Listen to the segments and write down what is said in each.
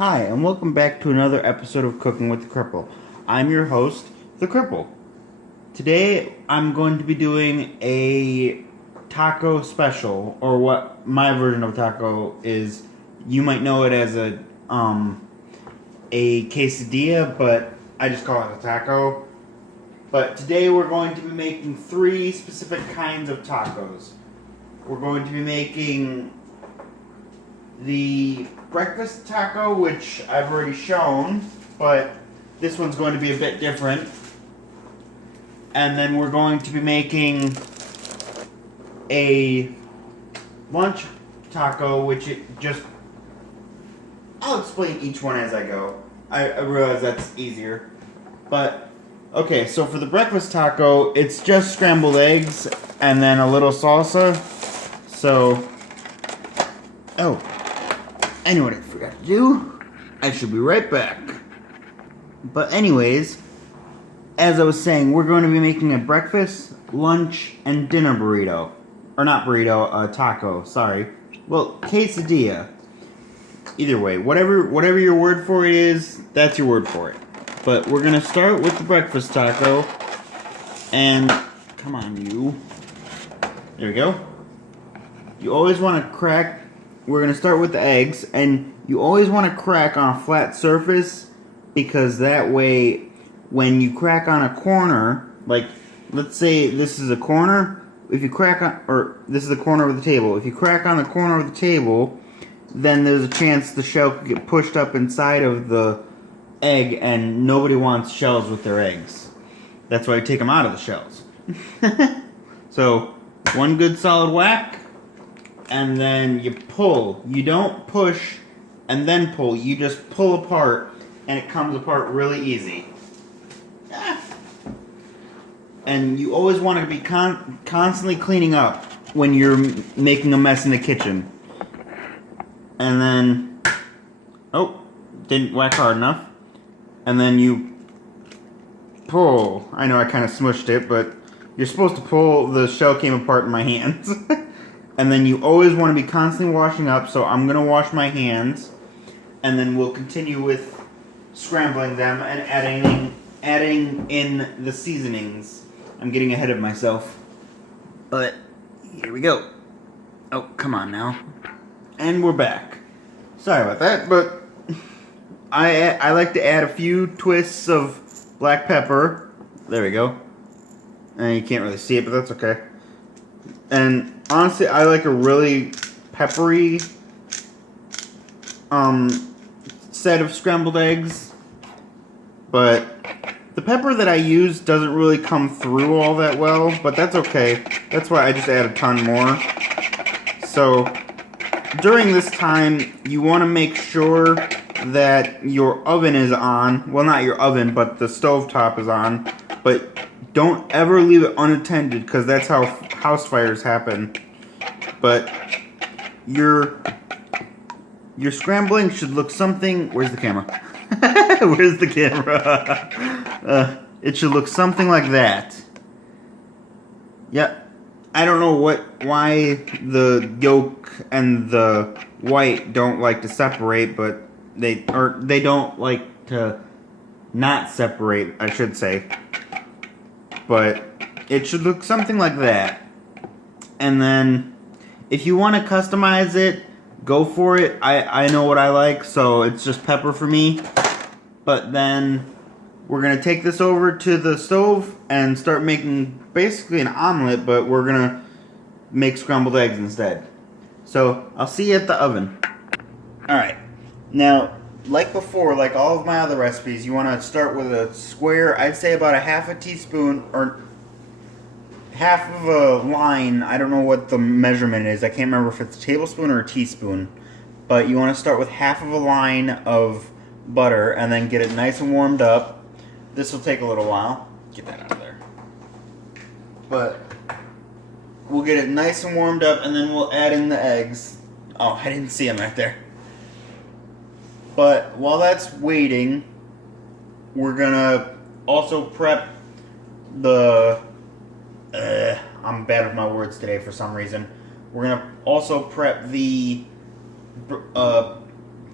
Hi, and welcome back to another episode of Cooking with the Cripple. I'm your host, the Cripple. Today, I'm going to be doing a taco special, or what my version of taco is. You might know it as a quesadilla, but I just call it a taco. But today, we're going to be making three specific kinds of tacos. We're going to be making the breakfast taco, which I've already shown, but this one's going to be a bit different. And then we're going to be making a lunch taco, which I'll explain each one as I go. I realize that's easier. But, okay, so for the breakfast taco, it's just scrambled eggs and then a little salsa. So, I know what I forgot to do. I should be right back. But anyways, as I was saying, we're going to be making a breakfast, lunch, and dinner burrito. Or not burrito, taco, sorry. Well, quesadilla. Either way, whatever your word for it is, that's your word for it. But we're going to start with the breakfast taco. And, come on you. There we go. You always want to crack. We're going to start with the eggs, and you always want to crack on a flat surface, because that way, when you crack on a corner, like, let's say this is a corner, if you crack on, or this is the corner of the table, if you crack on the corner of the table, then there's a chance the shell could get pushed up inside of the egg, and nobody wants shells with their eggs. That's why you take them out of the shells. So, one good solid whack. And then you pull. You don't push and then pull. You just pull apart, and it comes apart really easy. And you always want to be constantly cleaning up when you're making a mess in the kitchen. And then, didn't whack hard enough. And then you pull. I know I kind of smushed it, but you're supposed to pull. The shell came apart in my hands. And then you always want to be constantly washing up, so I'm going to wash my hands. And then we'll continue with scrambling them and adding in the seasonings. I'm getting ahead of myself. But, here we go. Oh, come on now. And we're back. Sorry about that, but I like to add a few twists of black pepper. There we go. And you can't really see it, but that's okay. And honestly, I like a really peppery set of scrambled eggs. But the pepper that I use doesn't really come through all that well, but that's okay. That's why I just add a ton more. So, during this time, you want to make sure that your oven is on. Well, not your oven, but the stovetop is on. But don't ever leave it unattended, because that's how house fires happen. But your scrambling should look something. Where's the camera? Where's the camera? It should look something like that. Yep. I don't know why the yolk and the white don't like to separate, but they don't like to not separate, I should say. But it should look something like that. And then, if you want to customize it, go for it. I know what I like, so it's just pepper for me. But then, we're going to take this over to the stove and start making basically an omelet, but we're going to make scrambled eggs instead. So, I'll see you at the oven. Alright, now, like before, like all of my other recipes, you want to start with a square, I'd say about a half a teaspoon, or half of a line. I don't know what the measurement is. I can't remember if it's a tablespoon or a teaspoon. But you want to start with half of a line of butter and then get it nice and warmed up. This will take a little while. Get that out of there. But we'll get it nice and warmed up, and then we'll add in the eggs. Oh, I didn't see them right there. But while that's waiting, we're gonna also prep the... I'm bad with my words today for some reason. We're gonna also prep the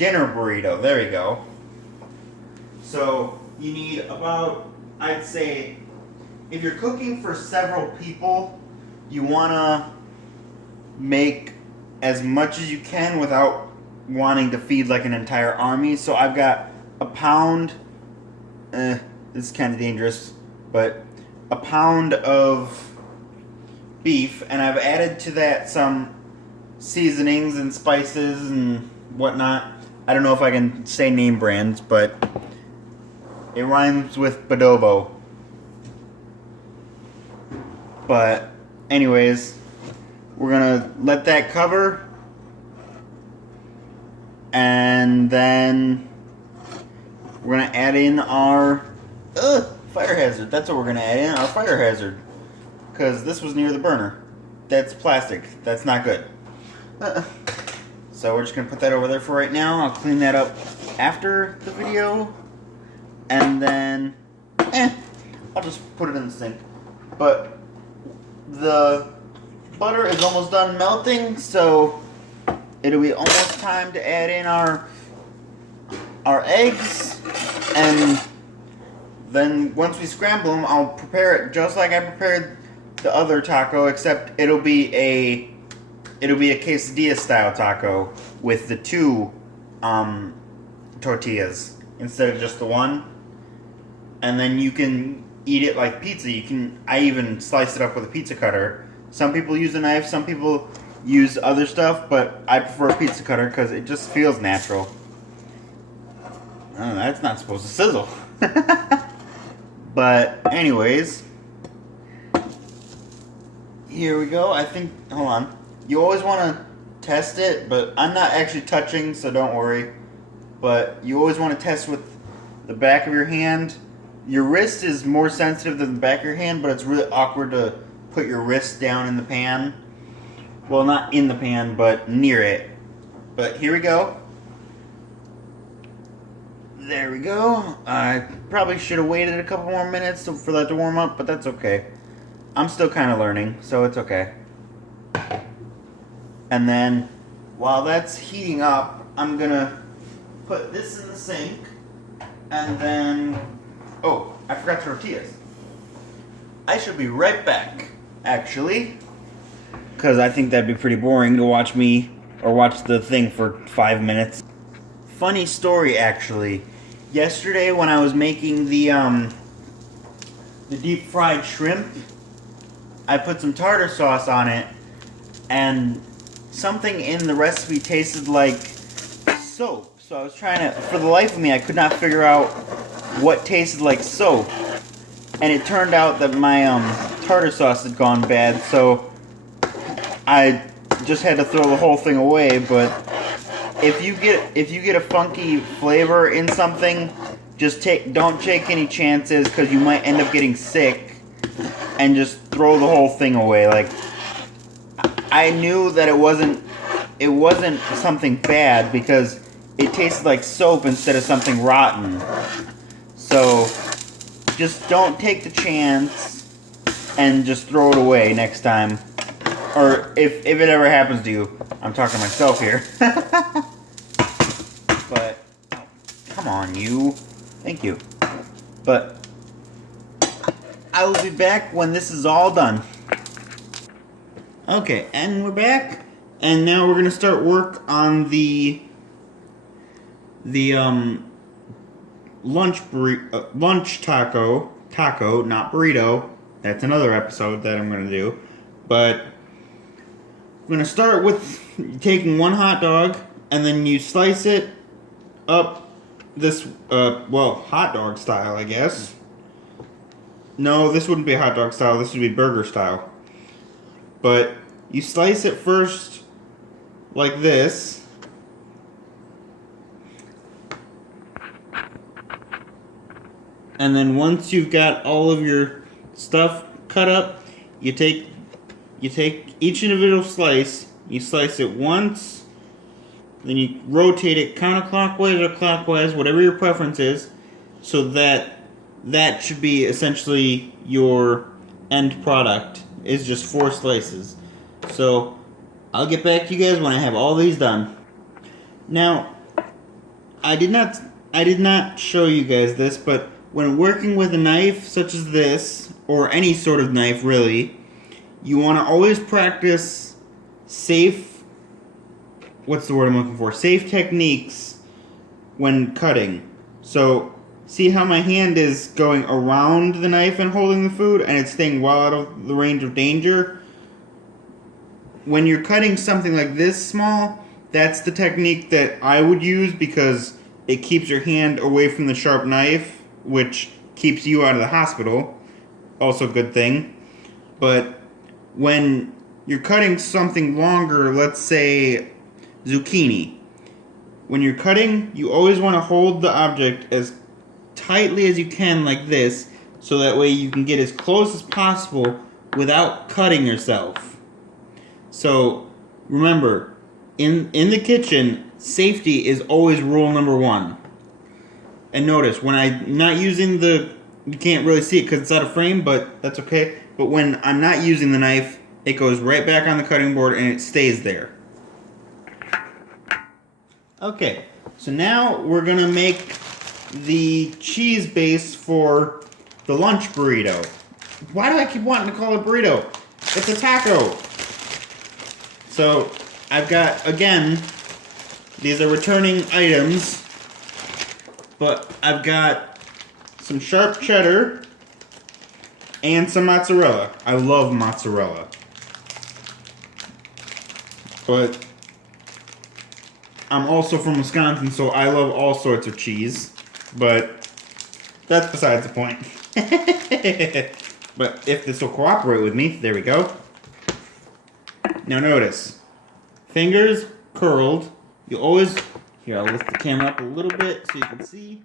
dinner burrito. There you go. So you need about, I'd say, if you're cooking for several people, you want to make as much as you can without wanting to feed like an entire army. So I've got a pound, this is kind of dangerous, but a pound of beef, and I've added to that some seasonings and spices and whatnot. I don't know if I can say name brands, but it rhymes with Badobo. But anyways, we're gonna let that cover, and then we're gonna add in our fire hazard. That's what we're gonna add in, our fire hazard, because this was near the burner. That's plastic. That's not good. So we're just gonna put that over there for right now. I'll clean that up after the video, and then I'll just put it in the sink. But the butter is almost done melting, so it'll be almost time to add in our eggs, and then once we scramble them, I'll prepare it just like I prepared the other taco, except it'll be a quesadilla style taco with the two tortillas instead of just the one. And then you can eat it like pizza. I even slice it up with a pizza cutter. Some people use a knife, some people use other stuff, but I prefer a pizza cutter because it just feels natural. Oh, that's not supposed to sizzle. But anyways, here we go. I think, hold on. You always want to test it, but I'm not actually touching, so don't worry. But you always want to test with the back of your hand. Your wrist is more sensitive than the back of your hand, but it's really awkward to put your wrist down in the pan. Well, not in the pan, but near it. But here we go. There we go. I probably should have waited a couple more minutes for that to warm up, but that's okay. I'm still kind of learning, so it's okay. And then, while that's heating up, I'm gonna put this in the sink, and then, oh, I forgot tortillas. I should be right back, actually, because I think that'd be pretty boring to watch me, or watch the thing for 5 minutes. Funny story, actually. Yesterday, when I was making the deep fried shrimp, I put some tartar sauce on it, and something in the recipe tasted like soap. So I was trying to, for the life of me, I could not figure out what tasted like soap. And it turned out that my tartar sauce had gone bad, so I just had to throw the whole thing away. But if you get a funky flavor in something, just don't take any chances, because you might end up getting sick, and just throw the whole thing away. Like, I knew that it wasn't something bad because it tasted like soap instead of something rotten. So just don't take the chance and just throw it away next time. Or if it ever happens to you. I'm talking to myself here. But come on, you. Thank you. But I will be back when this is all done. Okay, and we're back, and now we're gonna start work on the lunch taco, not burrito. That's another episode that I'm gonna do. But I'm gonna start with taking one hot dog, and then you slice it up this hot dog style, I guess. No, this wouldn't be hot dog style. This would be burger style. But you slice it first like this. And then once you've got all of your stuff cut up, you take each individual slice, you slice it once, then you rotate it counterclockwise or clockwise, whatever your preference is, so that should be essentially your end product. Is just 4 slices. So I'll get back to you guys when I have all these done. Now, I did not show you guys this, but when working with a knife such as this, or any sort of knife really, you want to always practice safe, what's the word I'm looking for? Safe techniques when cutting. So, see how my hand is going around the knife and holding the food, and it's staying well out of the range of danger? When you're cutting something like this small, that's the technique that I would use because it keeps your hand away from the sharp knife, which keeps you out of the hospital. Also a good thing. But when you're cutting something longer, let's say zucchini, when you're cutting, you always want to hold the object as tightly as you can like this, so that way you can get as close as possible without cutting yourself. So remember, in the kitchen, safety is always rule number one. And notice, when I'm not using the, you can't really see it because it's out of frame, but that's okay. But when I'm not using the knife, it goes right back on the cutting board and it stays there. Okay, so now we're gonna make the cheese base for the lunch burrito. Why do I keep wanting to call it burrito? It's a taco. So I've got, again, these are returning items, but I've got some sharp cheddar and some mozzarella. I love mozzarella. But I'm also from Wisconsin, so I love all sorts of cheese. But that's besides the point. But if this will cooperate with me, there we go. Now notice, fingers curled. You always, here I'll lift the camera up a little bit so you can see.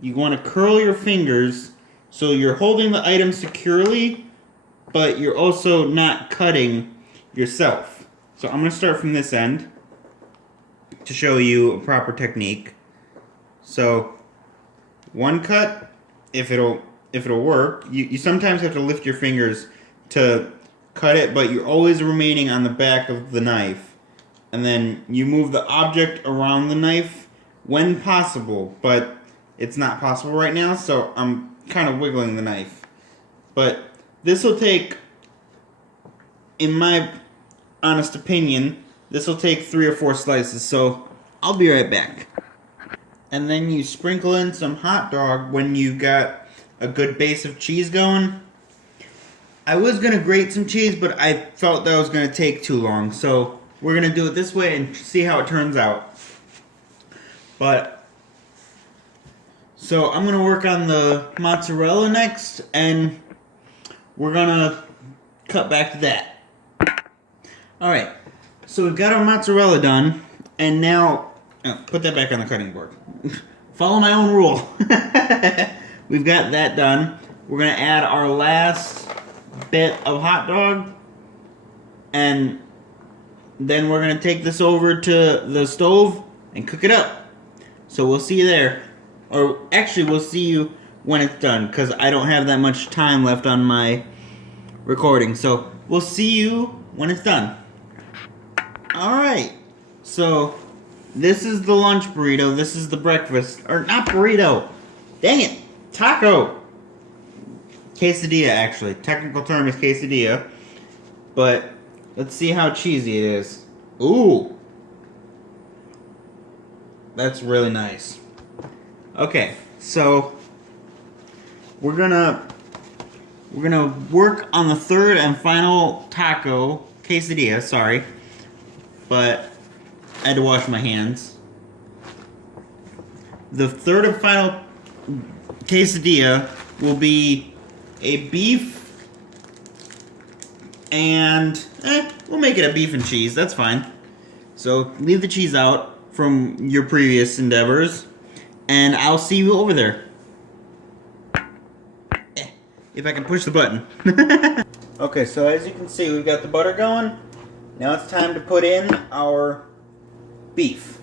You want to curl your fingers so you're holding the item securely, but you're also not cutting yourself. So I'm going to start from this end to show you a proper technique. So one cut, if it'll work, you sometimes have to lift your fingers to cut it, but you're always remaining on the back of the knife. And then you move the object around the knife when possible, but it's not possible right now, so I'm kind of wiggling the knife. But this will take, in my honest opinion, this will take 3 or 4 slices, so I'll be right back. And then you sprinkle in some hot dog when you've got a good base of cheese going. I was going to grate some cheese, but I felt that was going to take too long, so we're going to do it this way and see how it turns out. So I'm going to work on the mozzarella next, and we're going to cut back to that. Alright, so we've got our mozzarella done, and now, put that back on the cutting board. Follow my own rule. We've got that done. We're going to add our last bit of hot dog, and then we're going to take this over to the stove and cook it up. So we'll see you there. Or actually, we'll see you when it's done, because I don't have that much time left on my recording. So we'll see you when it's done. Alright, so this is the lunch burrito. This is the breakfast, or not burrito. Dang it, taco. Quesadilla, actually. Technical term is quesadilla. But let's see how cheesy it is. Ooh. That's really nice. Okay, so we're gonna work on the third and final taco, quesadilla, sorry. But I had to wash my hands. The third and final quesadilla will be a beef and we'll make it a beef and cheese, that's fine. So leave the cheese out from your previous endeavors, and I'll see you over there. If I can push the button. Okay, so as you can see, we've got the butter going. Now it's time to put in our beef.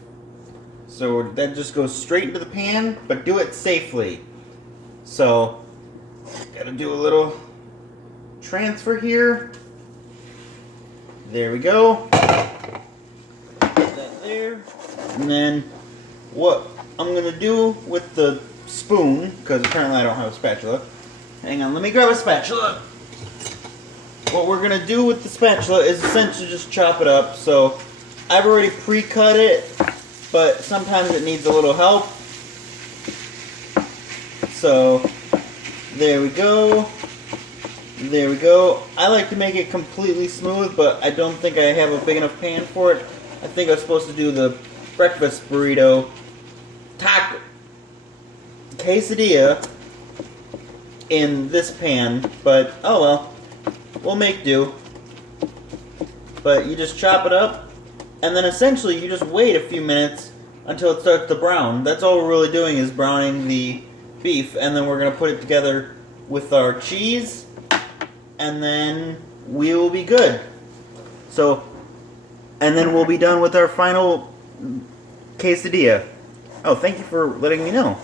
So that just goes straight into the pan, but do it safely. So, gotta do a little transfer here. There we go. Put that there. And then, what I'm going to do with the spoon, because apparently I don't have a spatula. Hang on, let me grab a spatula. What we're going to do with the spatula is essentially just chop it up. So I've already pre-cut it, but sometimes it needs a little help. So there we go. There we go. I like to make it completely smooth, but I don't think I have a big enough pan for it. I think I was supposed to do the breakfast burrito taco quesadilla in this pan, but oh well. We'll make do. But you just chop it up, and then essentially you just wait a few minutes until it starts to brown. That's all we're really doing is browning the beef, and then we're going to put it together with our cheese, and then we will be good. So, and then we'll be done with our final quesadilla. Oh, thank you for letting me know.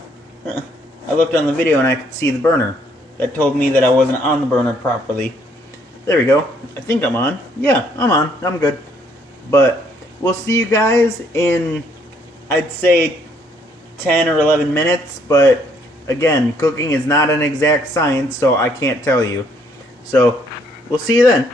I looked on the video and I could see the burner. That told me that I wasn't on the burner properly. There we go. I think I'm on. Yeah, I'm on. I'm good. But we'll see you guys in, I'd say, 10 or 11 minutes. But again, cooking is not an exact science, so I can't tell you. So we'll see you then.